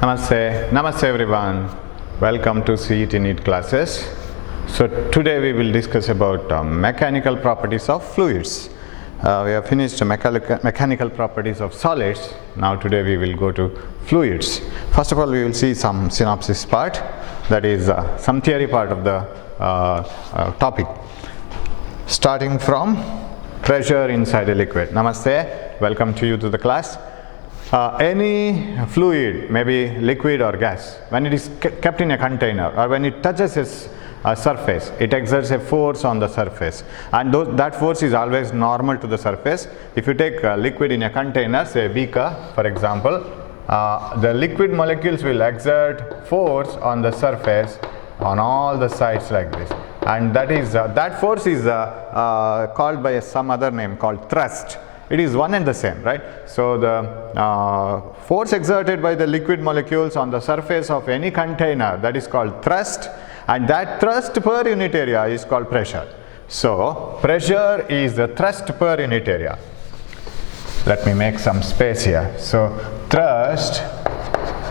Namaste everyone. Welcome to CET NEET classes. So today we will discuss about mechanical properties of fluids. We have finished mechanical properties of solids. Now today we will go to fluids. First of all, we will see some synopsis part, that is some theory part of the topic. Starting from pressure inside a liquid. Namaste. Welcome to you to the class. Any fluid, maybe liquid or gas, when it is kept in a container or when it touches its surface, it exerts a force on the surface, and that force is always normal to the surface. If you take a liquid in a container, say a beaker for example, the liquid molecules will exert force on the surface on all the sides like this, and that force is called by some other name called thrust. It is one and the same, right? So the force exerted by the liquid molecules on the surface of any container, that is called thrust, and that thrust per unit area is called pressure. So pressure is the thrust per unit area. Let me make some space here. So thrust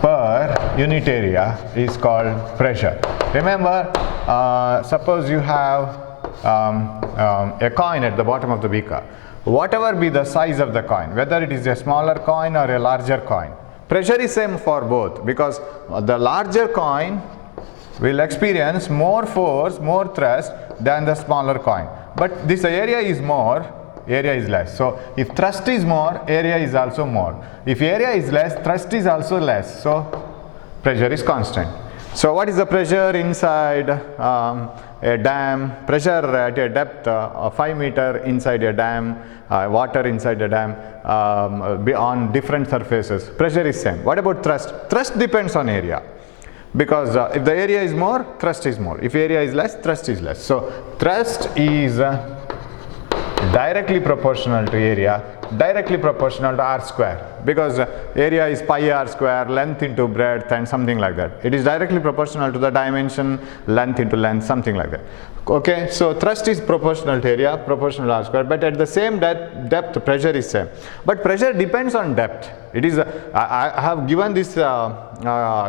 per unit area is called pressure. Remember, suppose you have a coin at the bottom of the beaker. Whatever be the size of the coin, whether it is a smaller coin or a larger coin, pressure is same for both, because the larger coin will experience more force, more thrust than the smaller coin. But this area is more, area is less. So if thrust is more, area is also more. If area is less, thrust is also less. So pressure is constant. So what is the pressure inside a dam? Pressure at a depth of 5 meters inside a dam, water inside a dam, on different surfaces. Pressure is same. What about thrust? Thrust depends on area, because if the area is more, thrust is more. If area is less, thrust is less. So thrust is directly proportional to area, directly proportional to r square, because area is pi r square, length into breadth and something like that. It is directly proportional to the dimension, length into length, something like that. Okay, so thrust is proportional to area, proportional to r square, but at the same depth pressure is same. But pressure depends on depth. It is I have given this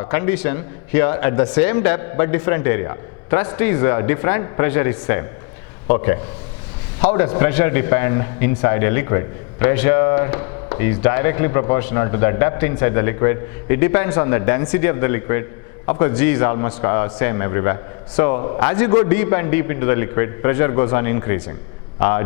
condition here at the same depth but different area. Thrust is different, pressure is same. Okay. How does pressure depend inside a liquid? Pressure is directly proportional to the depth inside the liquid. It depends on the density of the liquid. Of course, G is almost same everywhere. So as you go deep and deep into the liquid, pressure goes on increasing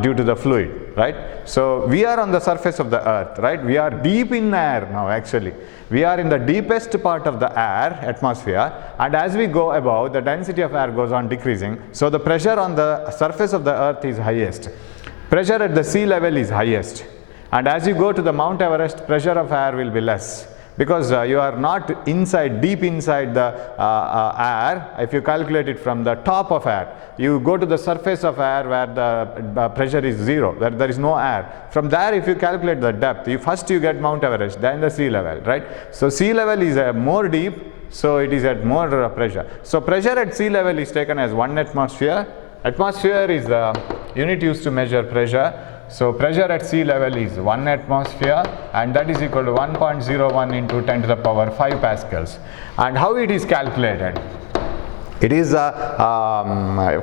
due to the fluid, right? So we are on the surface of the earth, right? We are deep in air now actually. We are in the deepest part of the air, atmosphere, and as we go above, the density of air goes on decreasing. So the pressure on the surface of the earth is highest. Pressure at the sea level is highest. And as you go to the Mount Everest, pressure of air will be less, because you are not inside, deep inside the air. If you calculate it from the top of air, you go to the surface of air where the pressure is zero, where there is no air. From there, if you calculate the depth, first you get Mount Everest, then the sea level, right? So sea level is more deep, so it is at more pressure. So pressure at sea level is taken as 1 atmosphere. Atmosphere is the unit used to measure pressure. So pressure at sea level is 1 atmosphere, and that is equal to 1.01 into 10 to the power 5 pascals. And how it is calculated? It is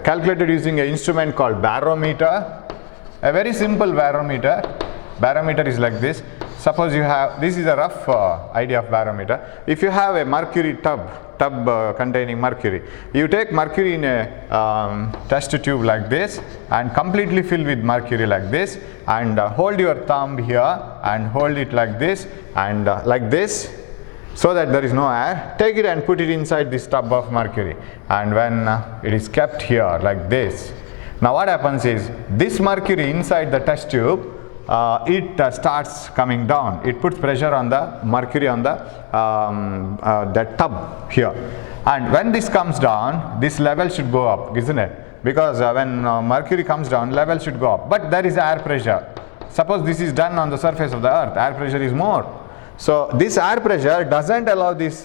calculated using an instrument called barometer. A very simple barometer. Barometer is like this. Suppose you have, this is a rough idea of barometer. If you have a mercury tub containing mercury, you take mercury in a test tube like this and completely fill with mercury like this, and hold your thumb here and hold it like this and like this, so that there is no air. Take it and put it inside this tub of mercury, and when it is kept here like this, now what happens is this mercury inside the test tube, it starts coming down. It puts pressure on the mercury on the tub here, and when this comes down, this level should go up, isn't it? Because when mercury comes down, level should go up, but there is air pressure. Suppose this is done on the surface of the earth, air pressure is more. So this air pressure doesn't allow this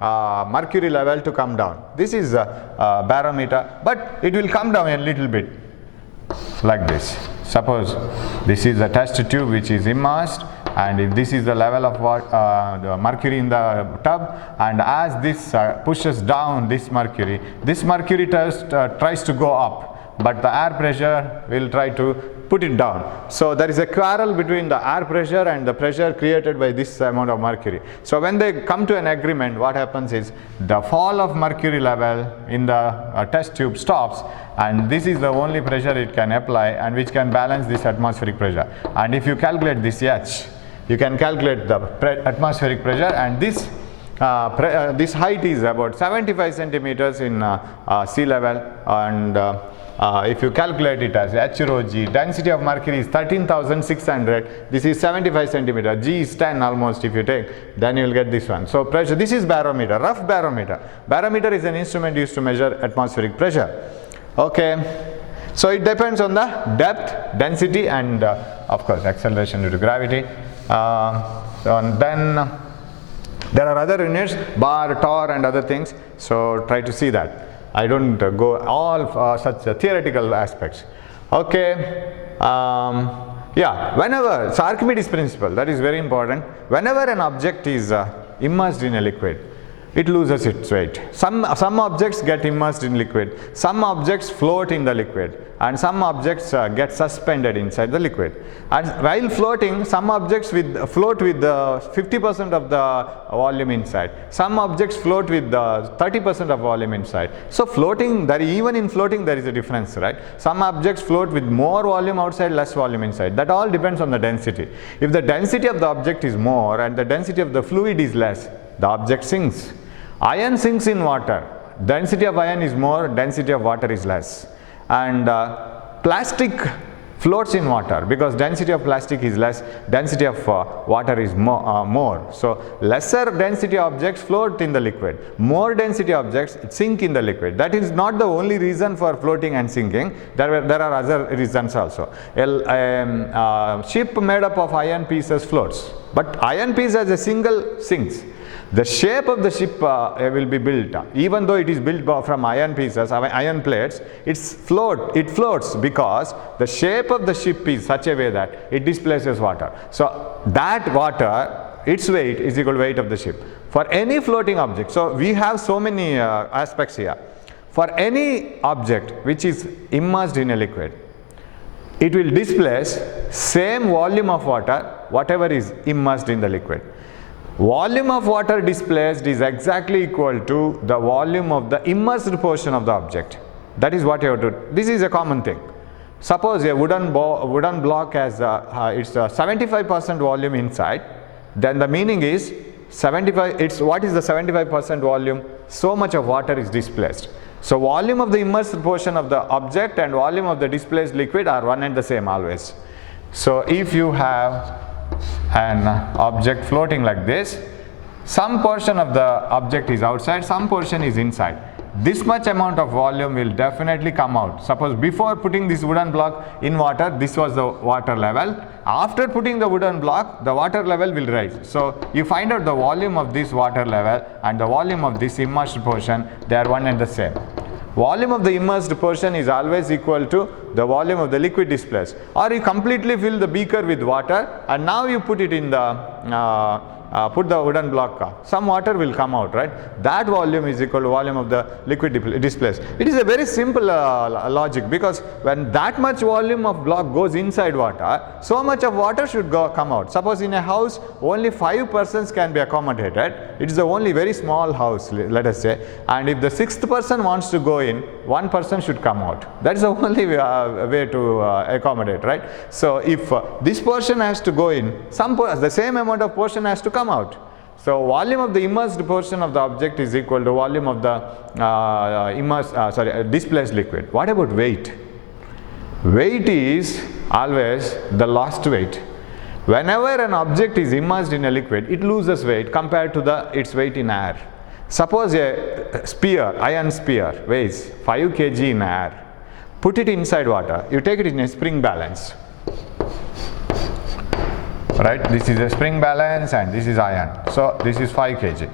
mercury level to come down. This is a barometer, but it will come down a little bit like this. Suppose this is a test tube which is immersed, and if this is the level of the mercury in the tub, and as this pushes down this mercury tries to go up, but the air pressure will try to put it down. So there is a quarrel between the air pressure and the pressure created by this amount of mercury. So when they come to an agreement, what happens is the fall of mercury level in the test tube stops, and this is the only pressure it can apply and which can balance this atmospheric pressure. And if you calculate this H, you can calculate the atmospheric pressure, and this this height is about 75 centimeters in sea level, and if you calculate it as H rho g, density of mercury is 13,600, this is 75 centimeter, g is 10 almost if you take, then you will get this one. So pressure, this is barometer, rough barometer. Barometer is an instrument used to measure atmospheric pressure. Okay, so it depends on the depth, density, and of course acceleration due to gravity. And then there are other units, bar, torr and other things, so try to see that. I don't go all such theoretical aspects. Okay, yeah, whenever, so Archimedes principle, that is very important. Whenever an object is immersed in a liquid, it loses its weight. Some objects get immersed in liquid, some objects float in the liquid, and some objects get suspended inside the liquid. And while floating, some objects float with 50% of the volume inside. Some objects float with 30% of volume inside. So floating, even in floating there is a difference, right? Some objects float with more volume outside, less volume inside. That all depends on the density. If the density of the object is more and the density of the fluid is less, the object sinks. Iron sinks in water. Density of iron is more, density of water is less. And plastic floats in water because density of plastic is less, density of water is more. So lesser density objects float in the liquid, more density objects sink in the liquid. That is not the only reason for floating and sinking. There are other reasons also. A ship made up of iron pieces floats, but iron piece as a single sinks. The shape of the ship will be built, even though it is built from iron pieces, iron plates, it floats because the shape of the ship is such a way that it displaces water. So that water, its weight is equal to weight of the ship. For any floating object, so we have so many aspects here. For any object which is immersed in a liquid, it will displace same volume of water, whatever is immersed in the liquid. Volume of water displaced is exactly equal to the volume of the immersed portion of the object. That is what you have to, this is a common thing. Suppose a wooden block has it's 75% volume inside, then the meaning is 75, what is the 75% volume? So much of water is displaced. So volume of the immersed portion of the object and volume of the displaced liquid are one and the same always. So if you have an object floating like this, some portion of the object is outside, some portion is inside. This much amount of volume will definitely come out. Suppose before putting this wooden block in water, this was the water level. After putting the wooden block, the water level will rise. So you find out the volume of this water level and the volume of this immersed portion, they are one and the same. Volume of the immersed portion is always equal to the volume of the liquid displaced. Or you completely fill the beaker with water and now you put it in the put the wooden block, some water will come out, right? That volume is equal to volume of the liquid displaced. It is a very simple logic, because when that much volume of block goes inside water, so much of water should come out. Suppose in a house only 5 persons can be accommodated, it is the only very small house, let us say, and if the 6th person wants to go in, 1 person should come out. That is the only way to accommodate, right? So if this portion has to go in, the same amount of portion has to come out. So volume of the immersed portion of the object is equal to volume of the displaced liquid. What about weight? Weight is always the lost weight. Whenever an object is immersed in a liquid, it loses weight compared to its weight in air. Suppose a spear, iron spear, weighs 5 kg in air. Put it inside water. You take it in a spring balance. Right, this is a spring balance and this is iron. So this is 5 kg.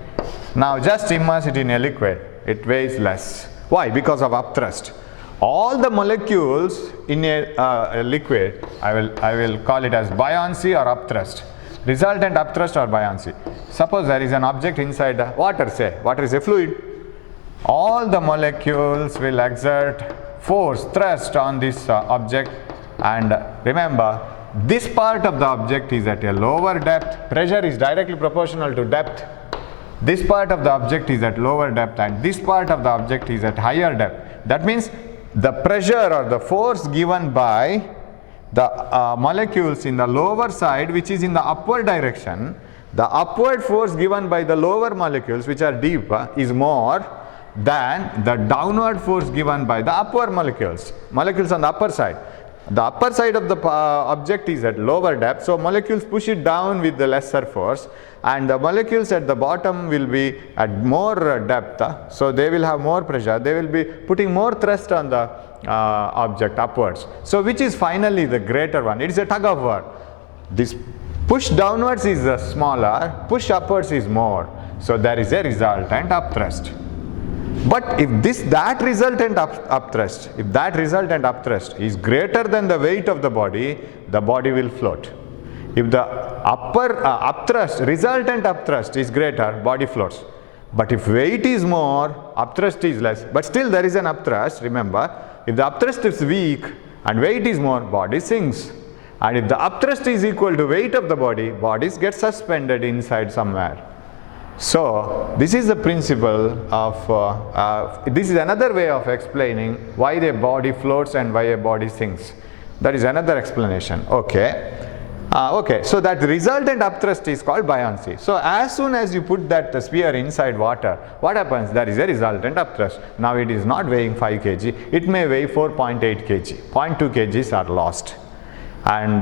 Now just immerse it in a liquid. It weighs less. Why? Because of upthrust. All the molecules in a liquid, I will call it as buoyancy or upthrust. Resultant upthrust or buoyancy. Suppose there is an object inside water, say. Water is a fluid. All the molecules will exert force, thrust on this object, and remember, this part of the object is at a lower depth. Pressure is directly proportional to depth. This part of the object is at lower depth and this part of the object is at higher depth. That means the pressure or the force given by the molecules in the lower side, which is in the upward direction, the upward force given by the lower molecules, which are deep, is more than the downward force given by the upward molecules on the upper side. The upper side of the object is at lower depth, so molecules push it down with the lesser force, and the molecules at the bottom will be at more depth, so they will have more pressure, they will be putting more thrust on the object upwards. So which is finally the greater one? It is a tug of war. This push downwards is smaller, push upwards is more, so there is a resultant upthrust. But if that resultant upthrust is greater than the weight of the body will float. If the resultant upthrust is greater, body floats. But if weight is more, upthrust is less. But still there is an upthrust, remember. If the upthrust is weak and weight is more, body sinks. And if the upthrust is equal to weight of the bodies get suspended inside somewhere. So this is the principle of, this is another way of explaining why the body floats and why a body sinks. That is another explanation. Okay. So that resultant upthrust is called buoyancy. So as soon as you put that sphere inside water, what happens? There is a resultant upthrust. Now it is not weighing 5 kg, it may weigh 4.8 kg. 0.2 kgs are lost. And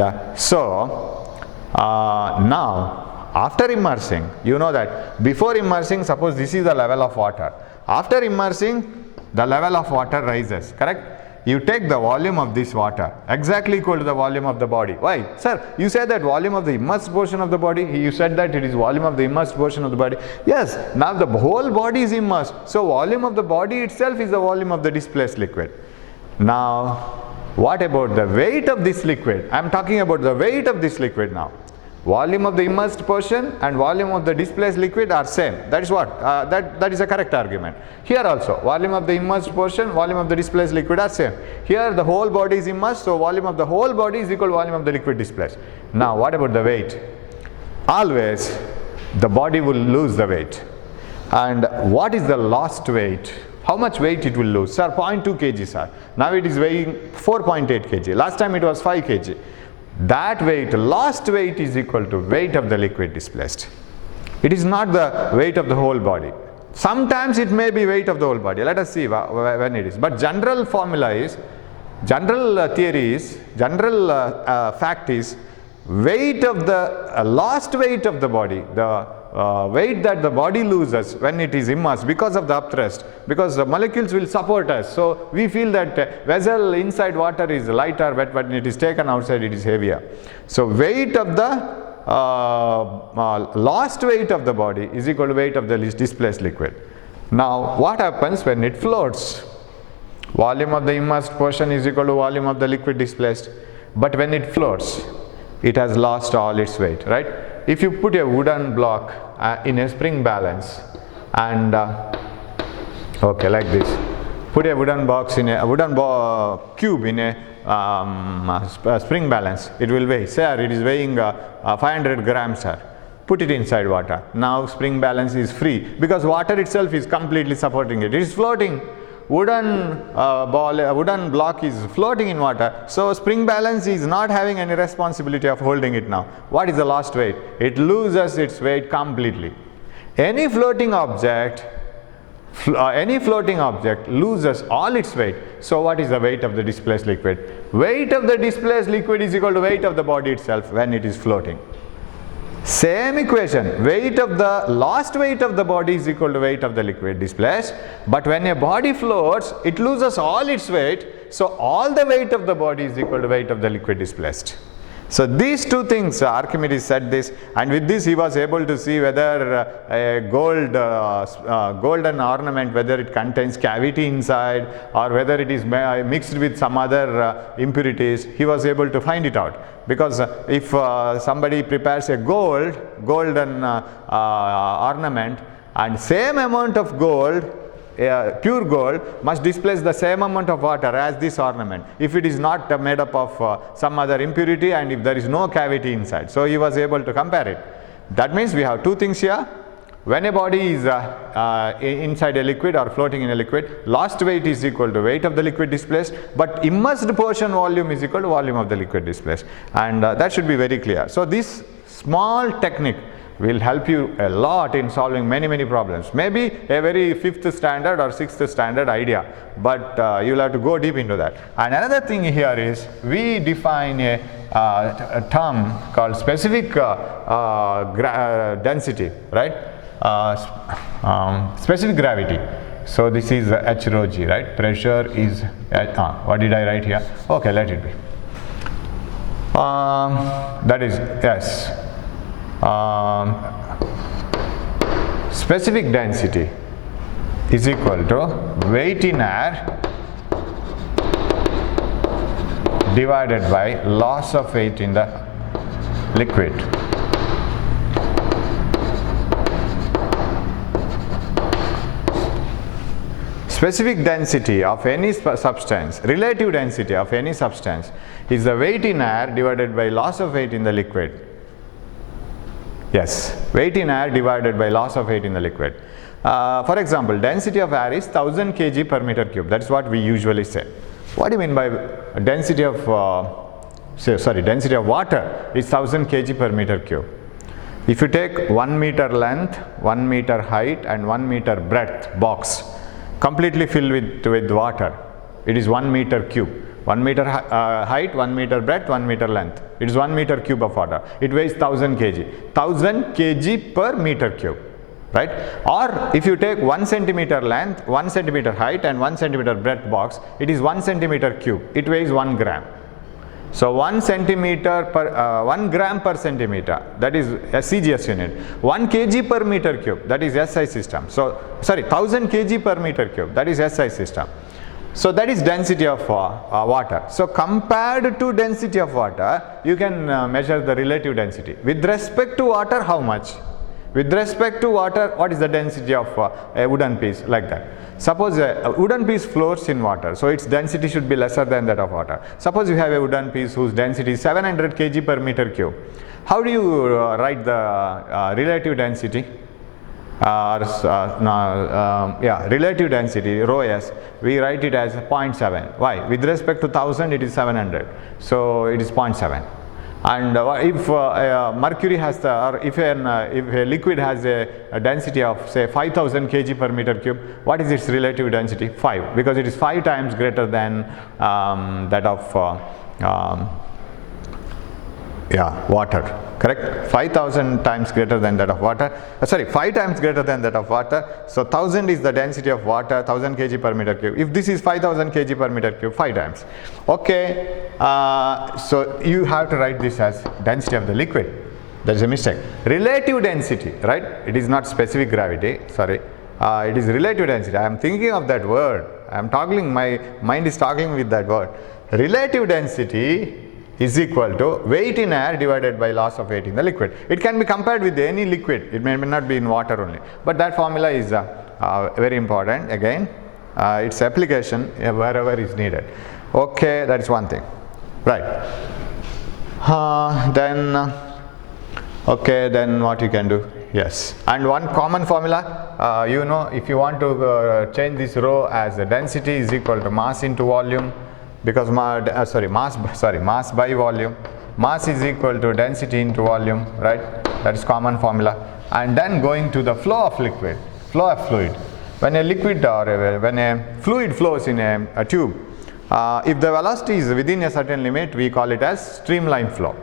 now after immersing, you know that before immersing, suppose this is the level of water. After immersing, the level of water rises, correct? You take the volume of this water, exactly equal to the volume of the body. Why? Sir, you said that volume of the immersed portion of the body, you said that it is volume of the immersed portion of the body. Yes, now the whole body is immersed. So volume of the body itself is the volume of the displaced liquid. Now, what about the weight of this liquid? I am talking about the weight of this liquid now. Volume of the immersed portion and volume of the displaced liquid are same. That is what? That is a correct argument. Here also, volume of the immersed portion, volume of the displaced liquid are same. Here the whole body is immersed, so volume of the whole body is equal to volume of the liquid displaced. Now what about the weight? Always the body will lose the weight. And what is the lost weight? How much weight it will lose? Sir, 0.2 kg, sir. Now it is weighing 4.8 kg. Last time it was 5 kg. That weight, lost weight, is equal to weight of the liquid displaced. It is not the weight of the whole body. Sometimes it may be weight of the whole body. Let us see when it is. But general formula is, general theory is, general fact is, weight of the lost weight of the body, the weight that the body loses when it is immersed because of the upthrust, because the molecules will support us. So we feel that vessel inside water is lighter, but when it is taken outside it is heavier. So weight of the lost weight of the body is equal to weight of the displaced liquid. Now what happens when it floats? Volume of the immersed portion is equal to volume of the liquid displaced. But when it floats, it has lost all its weight, right? If you put a wooden block in a spring balance and okay, like this, put a wooden box in a wooden cube in a spring balance, it will weigh, sir, it is weighing 500 grams, sir. Put it inside water. Now spring balance is free because water itself is completely supporting it. It is floating. Wooden block is floating in water, so spring balance is not having any responsibility of holding it now. What is the lost weight? It loses its weight completely. Any floating object loses all its weight. So what is the weight of the displaced liquid? Weight of the displaced liquid is equal to weight of the body itself when it is floating. Same equation, weight of the lost weight of the body is equal to weight of the liquid displaced, but when a body floats, it loses all its weight, so all the weight of the body is equal to weight of the liquid displaced. So these two things, Archimedes said this, and with this he was able to see whether a golden ornament, whether it contains cavity inside or whether it is mixed with some other impurities. He was able to find it out, because if somebody prepares a golden ornament, and same amount of gold, pure gold, must displace the same amount of water as this ornament if it is not made up of some other impurity and if there is no cavity inside. So he was able to compare it. That means we have two things here. When a body is inside a liquid or floating in a liquid, lost weight is equal to weight of the liquid displaced, but immersed portion volume is equal to volume of the liquid displaced, and that should be very clear. So this small technique will help you a lot in solving many problems. Maybe a very 5th standard or 6th standard idea, but you will have to go deep into that. And another thing here is, we define a term called specific density, right? Specific gravity. So this is H rho g, right? Pressure is, what did I write here? Okay, let it be. That is, yes. Specific density is equal to weight in air divided by loss of weight in the liquid. Specific density of any substance, relative density of any substance, is the weight in air divided by loss of weight in the liquid. Yes, weight in air divided by loss of weight in the liquid. For example, density of air is 1000 kg per meter cube. That's what we usually say. What do you mean by density of density of water is 1000 kg per meter cube? If you take 1 meter length, 1 meter height and 1 meter breadth box, completely filled with water, it is 1 meter cube. 1 meter height, 1 meter breadth, 1 meter length. It is 1 meter cube of water. It weighs 1000 kg. 1000 kg per meter cube, right? Or if you take 1 centimeter length, 1 centimeter height and 1 centimeter breadth box, it is 1 centimeter cube. It weighs 1 gram. So 1 centimeter per 1 gram per centimeter, that is a CGS unit. 1 kg per meter cube, that is SI system. So 1000 kg per meter cube, that is SI system. So that is density of water. So compared to density of water, you can measure the relative density. With respect to water, how much? With respect to water, what is the density of a wooden piece, like that? Suppose a wooden piece floats in water, so its density should be lesser than that of water. Suppose you have a wooden piece whose density is 700 kg per meter cube. How do you write the relative density? Relative density, rho s, we write it as 0.7. Why? With respect to 1000, it is 700. So it is 0.7. And if mercury has the, or if a liquid has a density of say 5000 kg per meter cube, what is its relative density? 5, because it is 5 times greater than that of water. Correct? 5000 times greater than that of water. 5 times greater than that of water. So 1000 is the density of water, 1000 kg per meter cube. If this is 5000 kg per meter cube, 5 times. Okay. So you have to write this as density of the liquid. That is a mistake. Relative density, right? It is not specific gravity. Sorry. It is relative density. I am thinking of that word. I am toggling. My mind is toggling with that word. Relative density is equal to weight in air divided by loss of weight in the liquid. It can be compared with any liquid. It may not be in water only. But that formula is very important. Again, its application wherever is needed. Okay, that is one thing. Right. Then what you can do? Yes. And one common formula, if you want to change this rho as the density is equal to mass into volume, because mass by volume. Mass is equal to density into volume, right? That is common formula. And then going to the flow of liquid, flow of fluid. When a liquid or when a fluid flows in a tube, if the velocity is within a certain limit, we call it as streamline flow.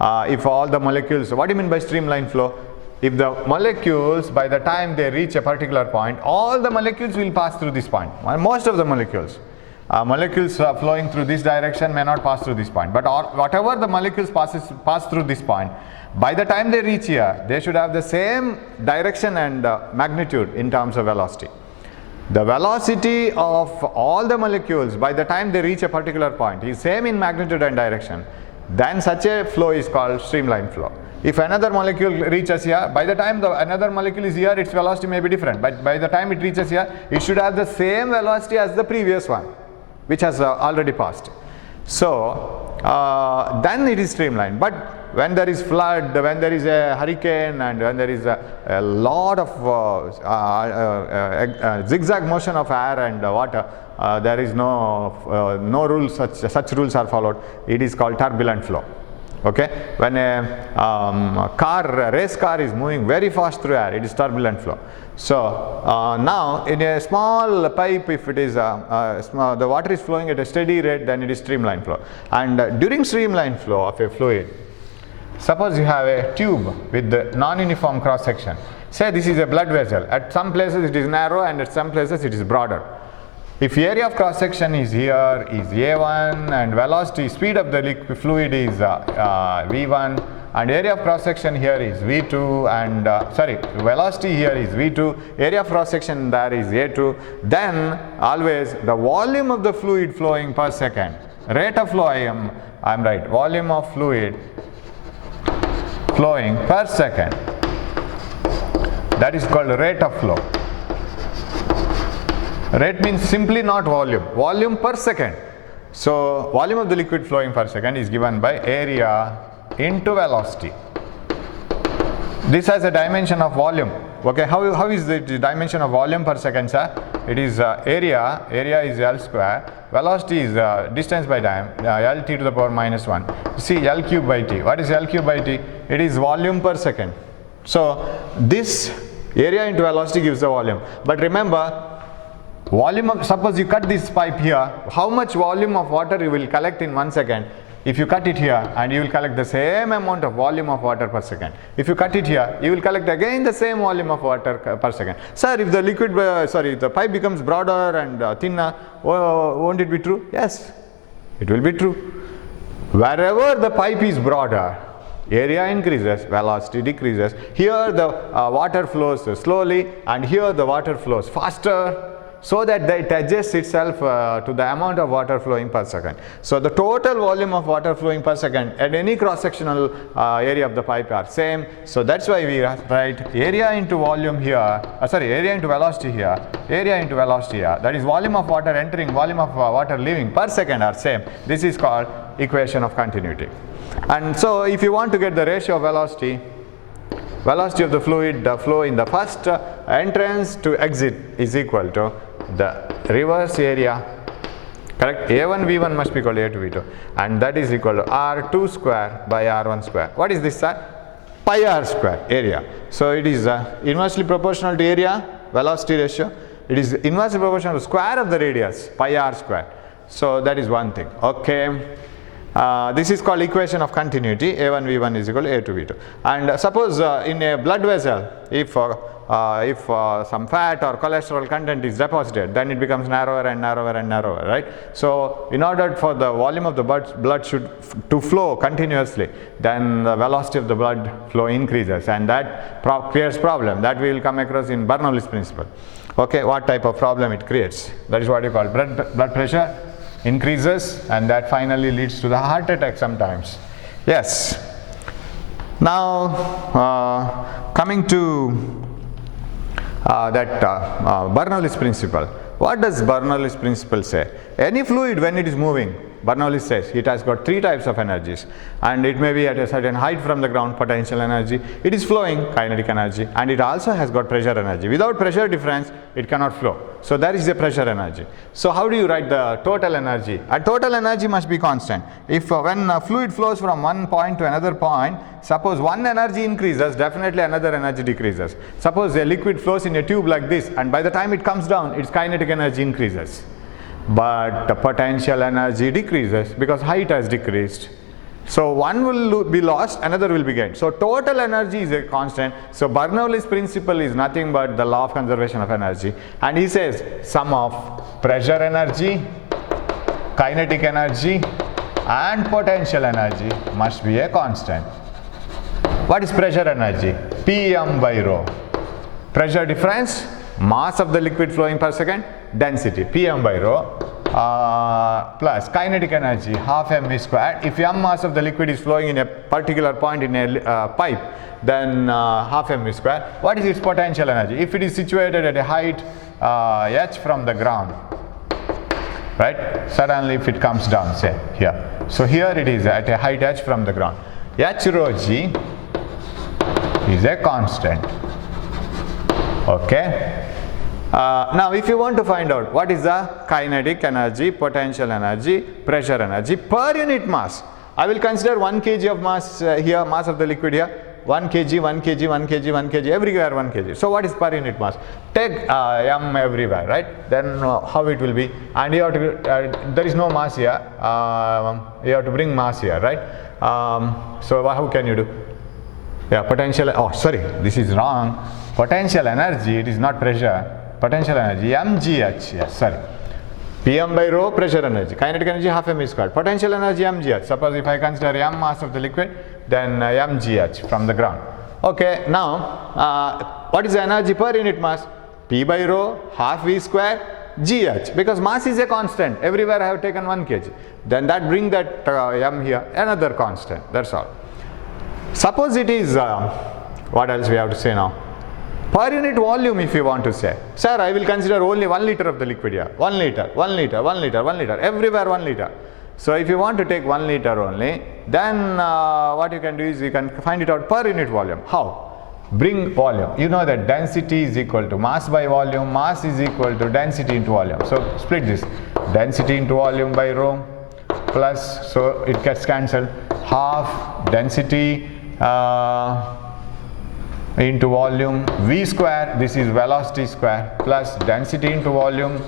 If all the molecules, what do you mean by streamline flow? If the molecules, by the time they reach a particular point, all the molecules will pass through this point, most of the molecules. molecules flowing through this direction may not pass through this point, but whatever the molecules pass through this point, by the time they reach here, they should have the same direction and magnitude in terms of velocity. The velocity of all the molecules by the time they reach a particular point is same in magnitude and direction. Then such a flow is called streamline flow. If another molecule reaches here, by the time another molecule is here, its velocity may be different, but by the time it reaches here, it should have the same velocity as the previous one, which has already passed. So then it is streamlined. But when there is flood, when there is a hurricane, and when there is a lot of zigzag motion of air and water, there is no rules, such rules are followed. It is called turbulent flow. Okay, when a race car is moving very fast through air, it is turbulent flow. So now in a small pipe, if it is the water is flowing at a steady rate, then it is streamline flow. And during streamline flow of a fluid, suppose you have a tube with the non-uniform cross section. Say this is a blood vessel. At some places it is narrow and at some places it is broader. If area of cross section is here is A1 and velocity, speed of the liquid fluid is V1, and area of cross section here is V2, and velocity here is V2, area of cross section there is A2, then always the volume of the fluid flowing per second, rate of flow, I am right, volume of fluid flowing per second, that is called rate of flow. Rate means simply not volume, volume per second. So volume of the liquid flowing per second is given by area into velocity. This has a dimension of volume. Okay, how is the dimension of volume per second, sir? It is area is L square, velocity is distance by time, L t to the power minus 1. See, L cube by t. What is L cube by t? It is volume per second. So this area into velocity gives the volume. But remember, volume of, suppose you cut this pipe here, how much volume of water you will collect in 1 second? If you cut it here, and you will collect the same amount of volume of water per second. If you cut it here, you will collect again the same volume of water per second. Sir, if the liquid, the pipe becomes broader and thinner, won't it be true? Yes, it will be true. Wherever the pipe is broader, area increases, velocity decreases. Here the water flows slowly, and here the water flows faster, so that it adjusts itself to the amount of water flowing per second. So the total volume of water flowing per second at any cross-sectional area of the pipe are same. So that's why we write area into volume here, area into velocity here, area into velocity here. That is volume of water entering, volume of water leaving per second are same. This is called equation of continuity. And so if you want to get the ratio of velocity of the fluid flow in the first entrance to exit is equal to the reverse area, correct? A1 V1 must be equal to A2 V2, and that is equal to R2 square by R1 square. What is this, sir? Pi R square, area. So it is inversely proportional to area, velocity ratio. It is inversely proportional to square of the radius, pi R square. So that is one thing. Okay. This is called equation of continuity. A1 V1 is equal to A2 V2. And suppose in a blood vessel, if some fat or cholesterol content is deposited, then it becomes narrower and narrower and narrower, right? So in order for the volume of the blood to flow continuously, then the velocity of the blood flow increases, and that creates problem that we will come across in Bernoulli's principle. Okay, what type of problem it creates? That is what you call blood pressure increases, and that finally leads to the heart attack sometimes. Yes. Now coming to Bernoulli's principle. What does Bernoulli's principle say? Any fluid, when it is moving, Bernoulli says it has got three types of energies, and it may be at a certain height from the ground, potential energy, it is flowing, kinetic energy, and it also has got pressure energy. Without pressure difference, it cannot flow. So there is a pressure energy. So how do you write the total energy? A total energy must be constant. If when a fluid flows from one point to another point, suppose one energy increases, definitely another energy decreases. Suppose a liquid flows in a tube like this, and by the time it comes down, its kinetic energy increases. But the potential energy decreases because height has decreased. So one will be lost, another will be gained. So total energy is a constant. So Bernoulli's principle is nothing but the law of conservation of energy. And he says sum of pressure energy kinetic energy and potential energy must be a constant. What is pressure energy? Pm by rho. Pressure difference, mass of the liquid flowing per second, density, Pm by rho, plus kinetic energy, half mv squared. If m mass of the liquid is flowing in a particular point in a pipe, then half mv squared. What is its potential energy? If it is situated at a height h from the ground, right? Suddenly if it comes down, say here. So here it is at a height h from the ground. H rho g is a constant. Okay. Now if you want to find out what is the kinetic energy, potential energy, pressure energy per unit mass, I will consider 1 kg of mass here, mass of the liquid here, 1 kg, 1 kg, 1 kg, 1 kg, everywhere 1 kg. So what is per unit mass? Take m everywhere, right? Then how it will be? And you have to, there is no mass here, you have to bring mass here, right? So how can you do? Yeah, potential, oh sorry, this is wrong. Potential energy, it is not pressure. Potential energy, mgh, yes, sorry. Pm by rho, pressure energy. Kinetic energy, half mv squared. Potential energy, mgh. Suppose if I consider m mass of the liquid, then mgh from the ground. Okay, now, what is the energy per unit mass? P by rho, half v square, gh. Because mass is a constant. Everywhere I have taken 1 kg. Then that bring that m here, another constant. That's all. Suppose it is, what else we have to say now? Per unit volume if you want to say. Sir, I will consider only 1 liter of the liquid here. 1 liter, 1 liter, 1 liter, 1 liter, everywhere 1 liter. So if you want to take 1 liter only, then what you can do is you can find it out per unit volume. How? Bring volume. You know that density is equal to mass by volume, mass is equal to density into volume. So split this. Density into volume by rho plus, so it gets cancelled, half density into volume v square, this is velocity square, plus density into volume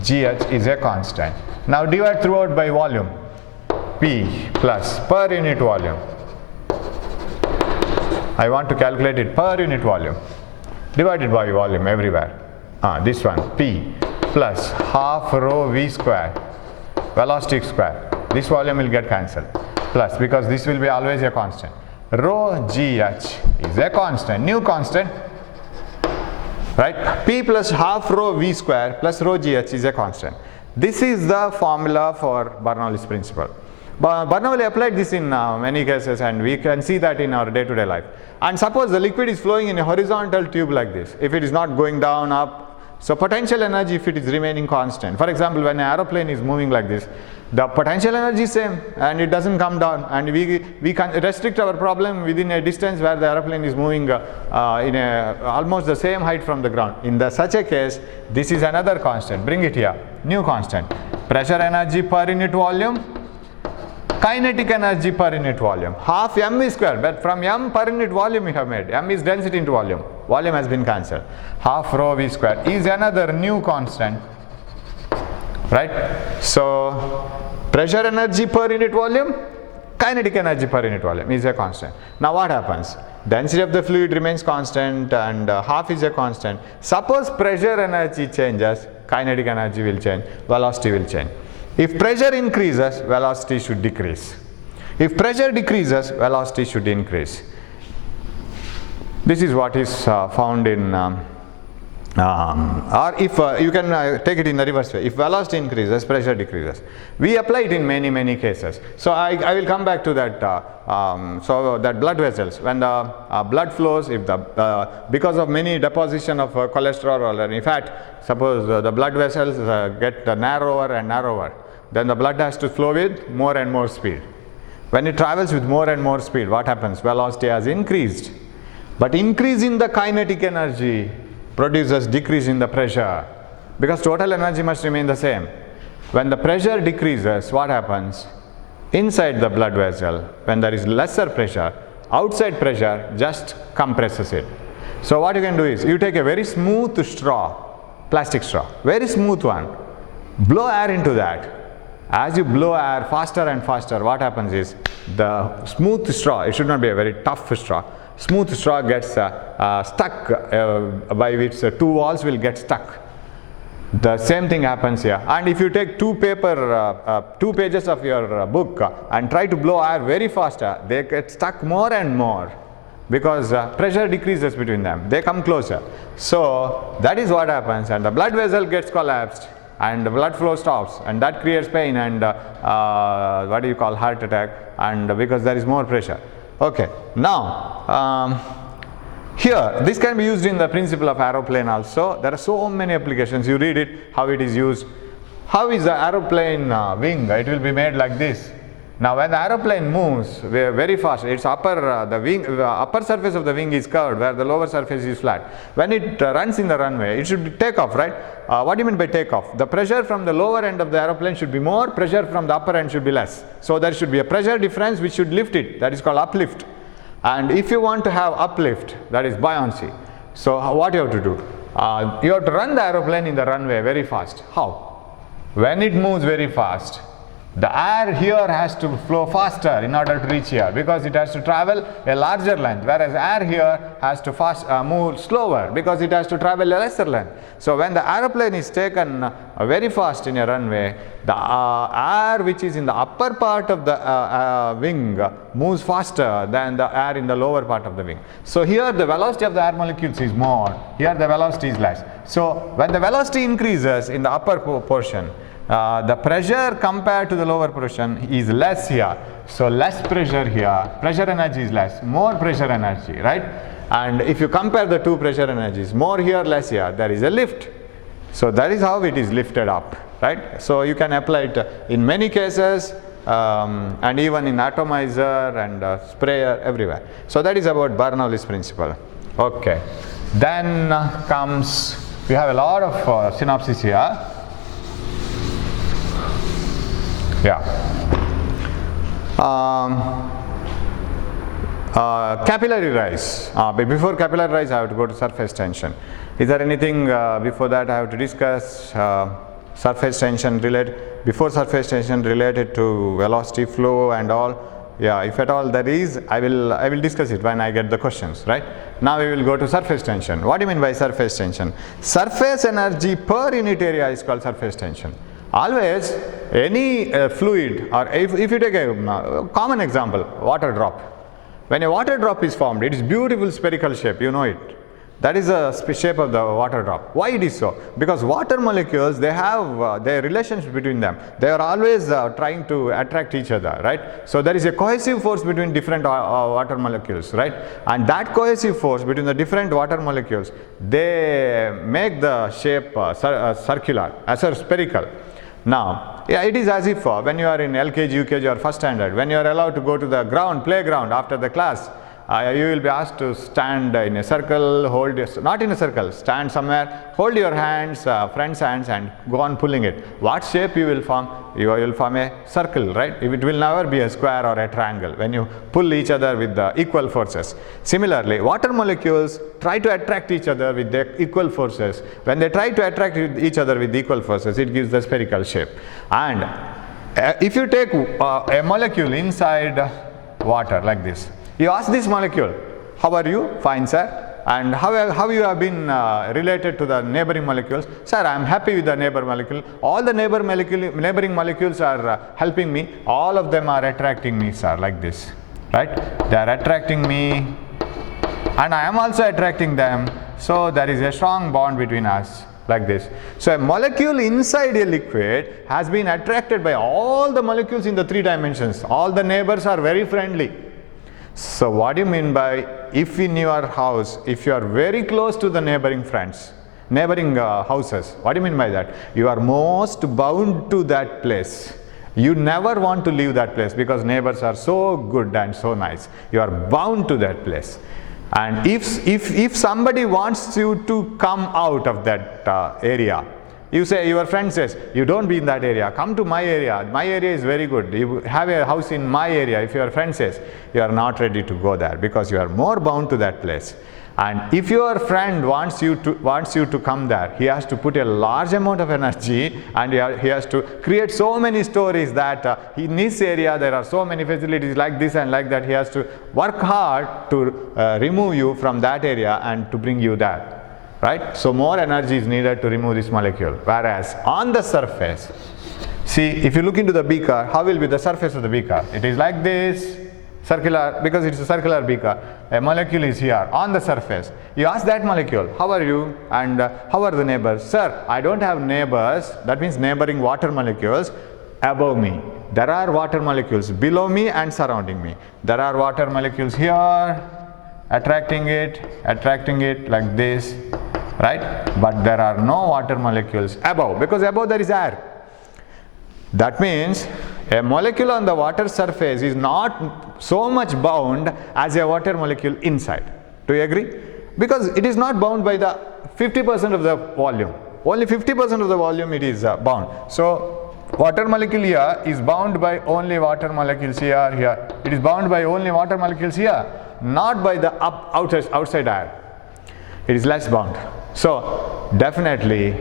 gh is a constant. Now divide throughout by volume, p plus per unit volume. I want to calculate it per unit volume, divided by volume everywhere. This one, p plus half rho v square, velocity square. This volume will get cancelled, plus, because this will be always a constant. Rho gh is a constant, new constant, right? P plus half rho v square plus rho gh is a constant. This is the formula for Bernoulli's principle. Bernoulli applied this in many cases, and we can see that in our day-to-day life. And suppose the liquid is flowing in a horizontal tube like this, if it is not going down, up, so potential energy, if it is remaining constant. For example, when an aeroplane is moving like this, the potential energy is same and it doesn't come down, and we can restrict our problem within a distance where the aeroplane is moving in almost the same height from the ground. In such a case, this is another constant. Bring it here, new constant. Pressure energy per unit volume, kinetic energy per unit volume, half mv square, but from m per unit volume we have made. M is density into volume. Volume has been cancelled. Half rho v square is another new constant, right? So pressure energy per unit volume, kinetic energy per unit volume is a constant. Now what happens? Density of the fluid remains constant and half is a constant. Suppose pressure energy changes, kinetic energy will change, velocity will change. If pressure increases, velocity should decrease. If pressure decreases, velocity should increase. This is what is found in, or if you can take it in the reverse way. If velocity increases, pressure decreases. We apply it in many cases. So I will come back to that. So that blood vessels, when the blood flows, if because of many deposition of cholesterol or any fat, suppose the blood vessels get narrower and narrower, then the blood has to flow with more and more speed. When it travels with more and more speed, what happens? Velocity has increased. But increase in the kinetic energy produces decrease in the pressure, because total energy must remain the same. When the pressure decreases, what happens? Inside the blood vessel, when there is lesser pressure, outside pressure just compresses it. So what you can do is, you take a very smooth straw, plastic straw, very smooth one, blow air into that. As you blow air faster and faster, what happens is, the smooth straw, it should not be a very tough straw, smooth straw gets stuck, by which two walls will get stuck. The same thing happens here. And if you take two pages of your book and try to blow air very fast, they get stuck more and more because pressure decreases between them. They come closer. So that is what happens, and the blood vessel gets collapsed and the blood flow stops, and that creates pain and what do you call heart attack, and because there is more pressure. Okay, now here this can be used in the principle of aeroplane also. There are so many applications. You read it, how it is used. How is the aeroplane wing? It will be made like this. Now when the aeroplane moves very fast, its the upper surface of the wing is curved where the lower surface is flat. When it runs in the runway, it should take off, right? What do you mean by take off? The pressure from the lower end of the aeroplane should be more, pressure from the upper end should be less. So there should be a pressure difference which should lift it. That is called uplift. And if you want to have uplift, that is buoyancy. So what you have to do? You have to run the aeroplane in the runway very fast. How? When it moves very fast, the air here has to flow faster in order to reach here, because it has to travel a larger length, whereas air here has to move slower because it has to travel a lesser length. So when the aeroplane is taken very fast in a runway, the air which is in the upper part of the wing moves faster than the air in the lower part of the wing. So here the velocity of the air molecules is more, here the velocity is less. So when the velocity increases in the upper portion, the pressure compared to the lower portion is less here. So less pressure here, pressure energy is less, more pressure energy, right? And if you compare the two pressure energies, more here, less here, there is a lift. So that is how it is lifted up, right? So you can apply it in many cases, and even in atomizer and sprayer, everywhere. So that is about Bernoulli's principle. Okay, then we have a lot of synopsis here. Yeah. Capillary rise. Before capillary rise, I have to go to surface tension. Is there anything before that I have to discuss? Surface tension related, before surface tension related to velocity flow and all? Yeah, if at all there is, I will discuss it when I get the questions, right? Now we will go to surface tension. What do you mean by surface tension? Surface energy per unit area is called surface tension. Always any fluid, or if you take a common example, water drop. When a water drop is formed, it is beautiful spherical shape, you know it. That is the shape of the water drop. Why it is so? Because water molecules, they have their relationship between them. They are always trying to attract each other, right? So there is a cohesive force between different water molecules, right? And that cohesive force between the different water molecules, they make the shape circular, as a spherical. Now, yeah, it is as if when you are in LKG, UKG or first standard, when you are allowed to go to the playground after the class, you will be asked to stand in a circle, not in a circle, stand somewhere, hold your hands, friends' hands, and go on pulling it. What shape you will form? You will form a circle, right? It will never be a square or a triangle when you pull each other with the equal forces. Similarly, water molecules try to attract each other with their equal forces. When they try to attract each other with equal forces, it gives the spherical shape. And if you take a molecule inside water like this, you ask this molecule, how are you? Fine, sir. And how you have been related to the neighboring molecules? Sir, I am happy with the neighbor molecule. All the neighboring molecules are helping me. All of them are attracting me, sir, like this, right? They are attracting me, and I am also attracting them. So there is a strong bond between us, like this. So a molecule inside a liquid has been attracted by all the molecules in the 3 dimensions. All the neighbors are very friendly. So what do you mean by, if in your house, if you are very close to the neighboring houses, what do you mean by that? You are most bound to that place. You never want to leave that place because neighbors are so good and so nice. You are bound to that place. And if somebody wants you to come out of that area, you say, your friend says, you don't be in that area, come to my area. My area is very good. You have a house in my area. If your friend says, you are not ready to go there because you are more bound to that place. And if your friend wants you to come there, he has to put a large amount of energy, and he has to create so many stories that in this area there are so many facilities like this and like that. He has to work hard to remove you from that area and to bring you there. right? So more energy is needed to remove this molecule. Whereas on the surface, see, if you look into the beaker, how will be the surface of the beaker? It is like this, circular, because it's a circular beaker. A molecule is here on the surface. You ask that molecule, how are you and how are the neighbors? Sir, I don't have neighbors, that means neighboring water molecules above me. There are water molecules below me and surrounding me. There are water molecules here, attracting it like this, right? But there are no water molecules above, because above there is air. That means a molecule on the water surface is not so much bound as a water molecule inside. Do you agree? Because it is not bound by the 50% of the volume. Only 50% of the volume it is bound. So water molecule here is bound by only water molecules here. It is bound by only water molecules here, not by the outside air. It is less bound. So definitely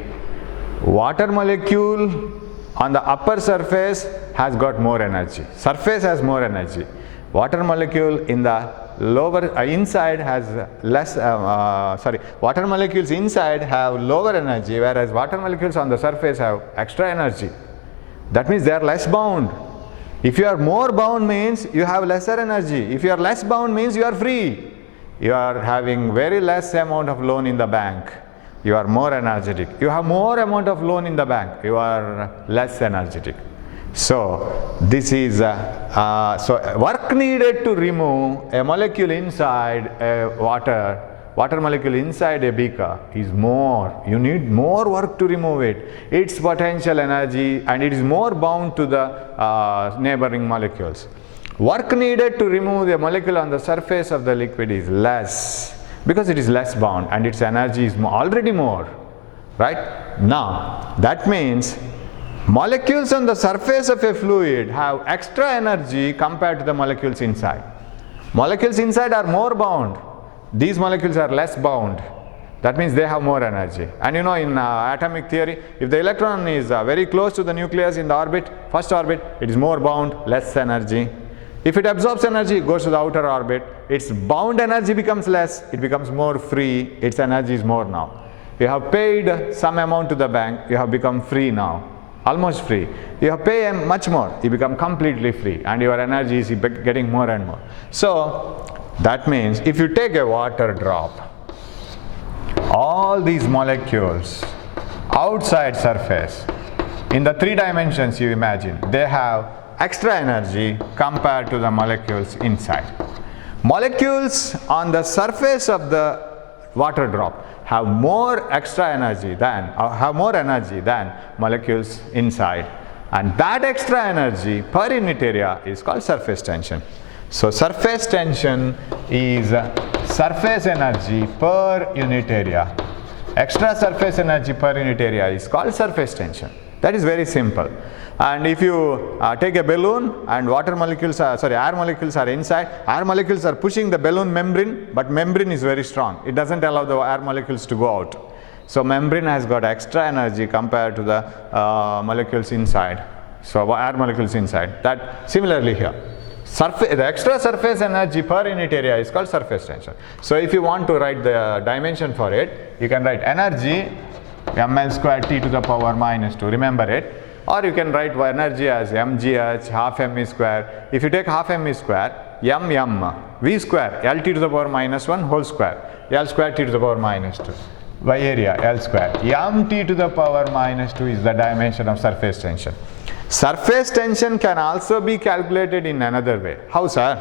water molecule on the upper surface has got more energy. Surface has more energy. Water molecule in the lower inside has less. Water molecules inside have lower energy, whereas water molecules on the surface have extra energy. That means they are less bound. If you are more bound means you have lesser energy. If you are less bound means you are free. You are having very less amount of loan in the bank. You are more energetic. You have more amount of loan in the bank. You are less energetic. So this is so work needed to remove a molecule inside a water molecule inside a beaker is more. You need more work to remove it. Its potential energy, and it is more bound to the neighboring molecules. Work needed to remove the molecule on the surface of the liquid is less, because it is less bound and its energy is already more, right? Now that means molecules on the surface of a fluid have extra energy compared to the molecules inside. Molecules inside are more bound. These molecules are less bound. That means they have more energy. And you know, in atomic theory, if the electron is very close to the nucleus in the orbit, first orbit, it is more bound, less energy. If it absorbs energy, it goes to the outer orbit. Its bound energy becomes less, it becomes more free, its energy is more now. You have paid some amount to the bank, you have become free now, almost free. You have paid much more, you become completely free, and your energy is getting more and more. So that means if you take a water drop, all these molecules outside surface, in the 3 dimensions you imagine, they have extra energy compared to the molecules inside. Molecules on the surface of the water drop have more extra energy than, molecules inside, and that extra energy per unit area is called surface tension. So surface tension is surface energy per unit area. Extra surface energy per unit area is called surface tension. That is very simple. And if you take a balloon and air molecules are inside, air molecules are pushing the balloon membrane, but membrane is very strong. It doesn't allow the air molecules to go out. So membrane has got extra energy compared to the molecules inside. So air molecules inside. That similarly here. The extra surface energy per unit area is called surface tension. So if you want to write the dimension for it, you can write energy ml square T to the power minus 2. Remember it. Or you can write energy as mgh half m square. If you take half m square, v square L T to the power minus 1 whole square, L square T to the power minus 2 by area L square. M T to the power minus 2 is the dimension of surface tension. Surface tension can also be calculated in another way. How, sir?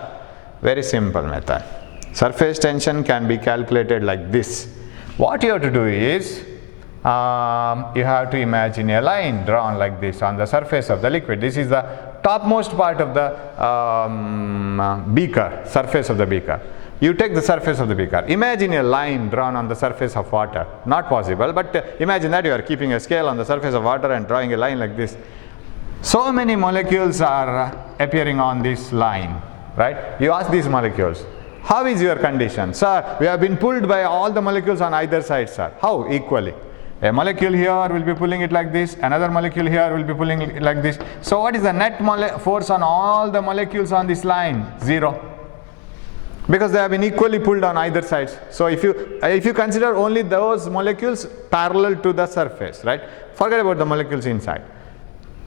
Very simple method. Surface tension can be calculated like this. What you have to do is, you have to imagine a line drawn like this on the surface of the liquid. This is the topmost part of the beaker, surface of the beaker. You take the surface of the beaker. Imagine a line drawn on the surface of water. Not possible, but imagine that you are keeping a scale on the surface of water and drawing a line like this. So many molecules are appearing on this line, right? You ask these molecules, how is your condition? Sir, we have been pulled by all the molecules on either side, sir. How? Equally. A molecule here will be pulling it like this, another molecule here will be pulling it like this. So what is the net force on all the molecules on this line? 0. because they have been equally pulled on either sides. So if you consider only those molecules parallel to the surface, right? Forget about the molecules inside.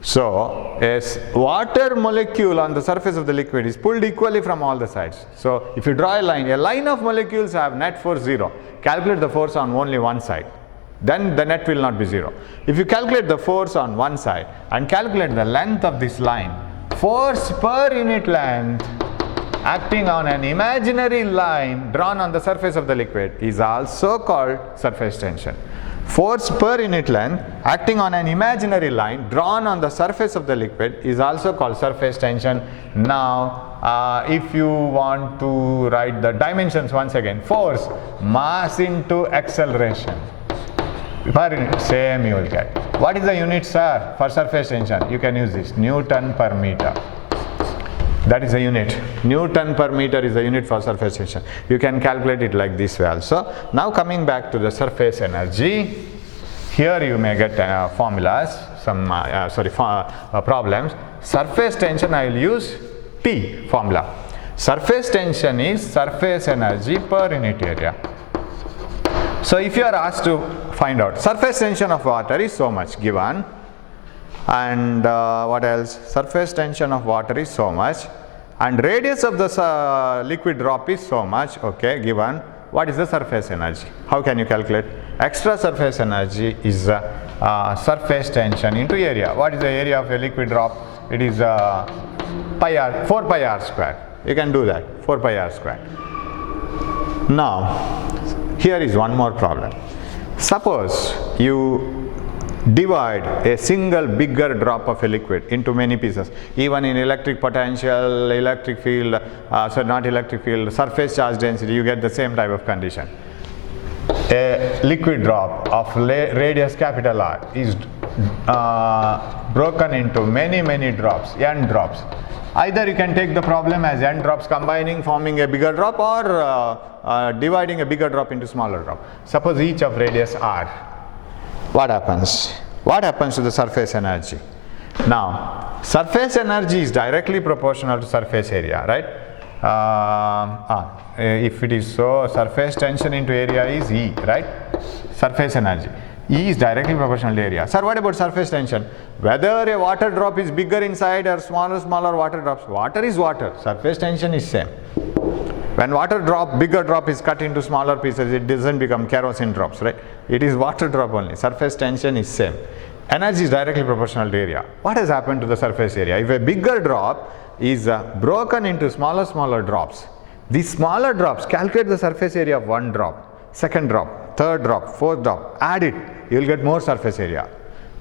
So a water molecule on the surface of the liquid is pulled equally from all the sides. So if you draw a line of molecules have net force 0. Calculate the force on only one side. Then the net will not be 0. If you calculate the force on one side and calculate the length of this line, force per unit length acting on an imaginary line drawn on the surface of the liquid is also called surface tension. Force per unit length acting on an imaginary line drawn on the surface of the liquid is also called surface tension. Now, if you want to write the dimensions once again, force, mass into acceleration per unit, same you will get. What is the unit, sir, for surface tension? You can use this, Newton per meter. That is a unit. Newton per meter is the unit for surface tension. You can calculate it like this way also. Now coming back to the surface energy, here you may get formulas, some problems. Surface tension, I will use P formula. Surface tension is surface energy per unit area. So if you are asked to find out, surface tension of water is so much given. And what else? Surface tension of water is so much, and radius of the liquid drop is so much, okay, given. What is the surface energy? How can you calculate? Extra surface energy is surface tension into area. What is the area of a liquid drop? It is 4 pi r square. You can do that, 4 pi r square. Now, here is one more problem. Suppose you divide a single bigger drop of a liquid into many pieces, even in electric potential, electric field, surface charge density, you get the same type of condition. A liquid drop of radius capital R is broken into many drops, n drops. Either you can take the problem as n drops combining, forming a bigger drop, or dividing a bigger drop into smaller drop. Suppose each of radius R. What happens? What happens to the surface energy? Now, surface energy is directly proportional to surface area, right? If it is so, surface tension into area is E, right? Surface energy. E is directly proportional to area. Sir, what about surface tension? Whether a water drop is bigger inside or smaller water drops, water is water. Surface tension is same. When bigger drop is cut into smaller pieces, it doesn't become kerosene drops, right? It is water drop only. Surface tension is same. Energy is directly proportional to area. What has happened to the surface area? If a bigger drop is broken into smaller drops, these smaller drops, calculate the surface area of one drop, second drop, third drop, fourth drop, add it, you will get more surface area.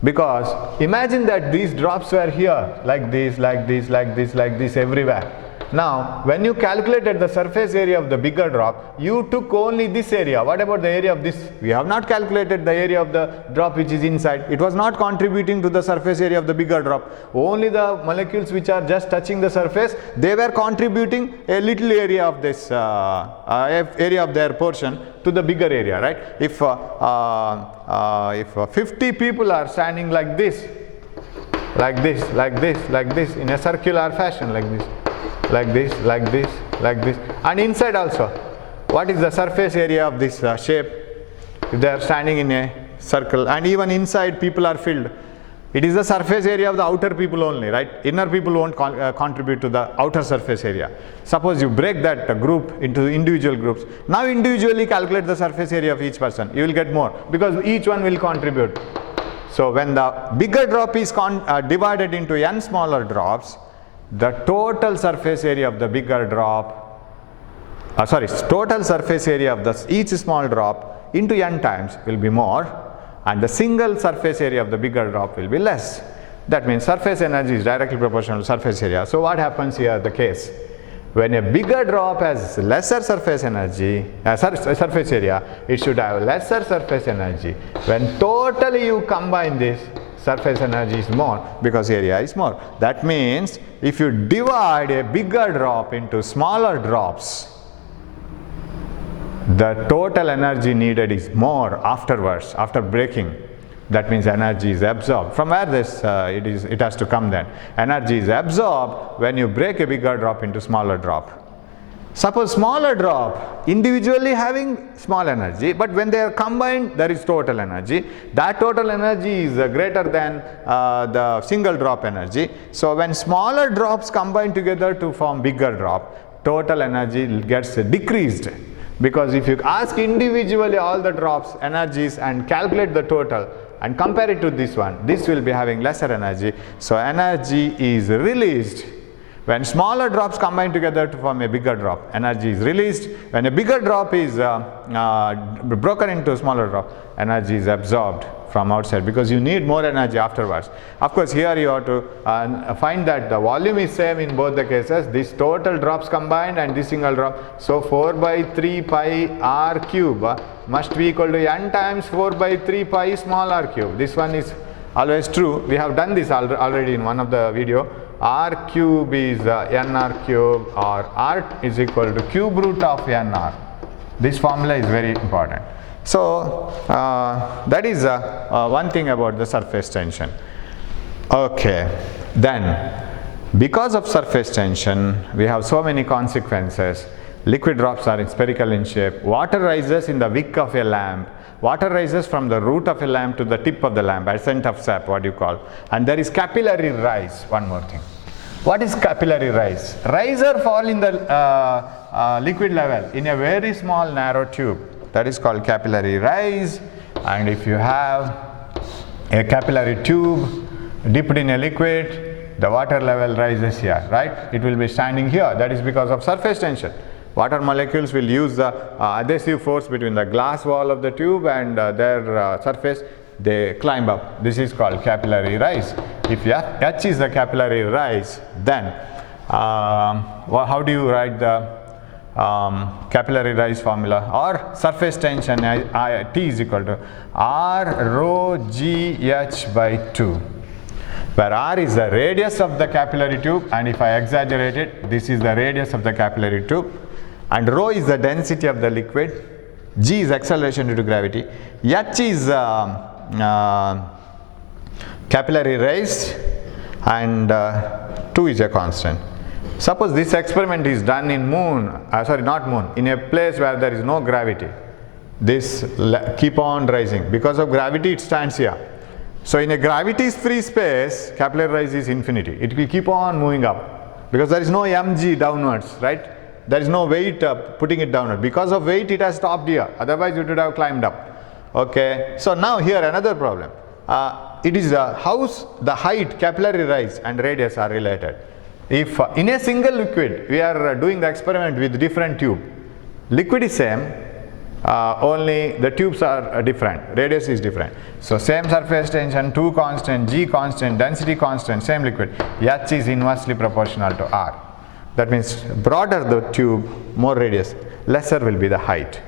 Because imagine that these drops were here, like this, everywhere. Now, when you calculated the surface area of the bigger drop, you took only this area. What about the area of this? We have not calculated the area of the drop which is inside. It was not contributing to the surface area of the bigger drop. Only the molecules which are just touching the surface, they were contributing a little area of this, area of their portion to the bigger area, right? If 50 people are standing like this, in a circular fashion, like this, and inside also, what is the surface area of this shape? If they are standing in a circle, and even inside people are filled, it is the surface area of the outer people only, right? Inner people won't contribute to the outer surface area. Suppose you break that group into individual groups. Now individually calculate the surface area of each person. You will get more because each one will contribute. So when the bigger drop is divided into n smaller drops, the total surface area of the bigger drop, total surface area of each small drop into n times will be more, and the single surface area of the bigger drop will be less. That means surface energy is directly proportional to surface area. So what happens here, the case? When a bigger drop has lesser surface energy, surface area, it should have lesser surface energy. When totally you combine this, surface energy is more because area is more. That means if you divide a bigger drop into smaller drops, the total energy needed is more afterwards, after breaking. That means energy is absorbed. From where this it has to come then? Energy is absorbed when you break a bigger drop into smaller drop. Suppose smaller drop, individually having small energy, but when they are combined, there is total energy. That total energy is greater than the single drop energy. So when smaller drops combine together to form bigger drop, total energy gets decreased. Because if you ask individually all the drops energies and calculate the total and compare it to this one, this will be having lesser energy. So energy is released. When smaller drops combine together to form a bigger drop, energy is released. When a bigger drop is broken into a smaller drop, energy is absorbed from outside, because you need more energy afterwards. Of course, here you have to find that the volume is same in both the cases. This total drops combined and this single drop. So 4 by 3 pi r cube must be equal to n times 4 by 3 pi small r cube. This one is always true. We have done this already in one of the video. R cube is nr cube, or r is equal to cube root of nr. This formula is very important. So that is one thing about the surface tension. Okay, then because of surface tension we have so many consequences. Liquid drops are spherical in shape. Water rises in the wick of a lamp. Water rises from the root of a lamp to the tip of the lamp, ascent of sap, what you call. And there is capillary rise. One more thing. What is capillary rise? Rise or fall in the liquid level in a very small narrow tube. That is called capillary rise. And if you have a capillary tube dipped in a liquid, the water level rises here, right? It will be standing here. That is because of surface tension. Water molecules will use the adhesive force between the glass wall of the tube and their surface. They climb up. This is called capillary rise. If H is the capillary rise, then how do you write the capillary rise formula? Or surface tension T is equal to R rho G H by 2, where R is the radius of the capillary tube, and if I exaggerate it, this is the radius of the capillary tube, and rho is the density of the liquid, G is acceleration due to gravity, H is capillary rise, and 2 is a constant. Suppose this experiment is done in in a place where there is no gravity. This keep on rising. Because of gravity it stands here. So in a gravity free space, capillary rise is infinity. It will keep on moving up because there is no mg downwards, right? There is no weight putting it downward. Because of weight it has stopped here, otherwise it would have climbed up. Okay, so now here another problem. It is how the height, capillary rise and radius are related. If in a single liquid we are doing the experiment with different tube, liquid is same, only the tubes are different, radius is different. So same surface tension, 2 constant, G constant, density constant, same liquid, H is inversely proportional to R. That means broader the tube, more radius, lesser will be the height.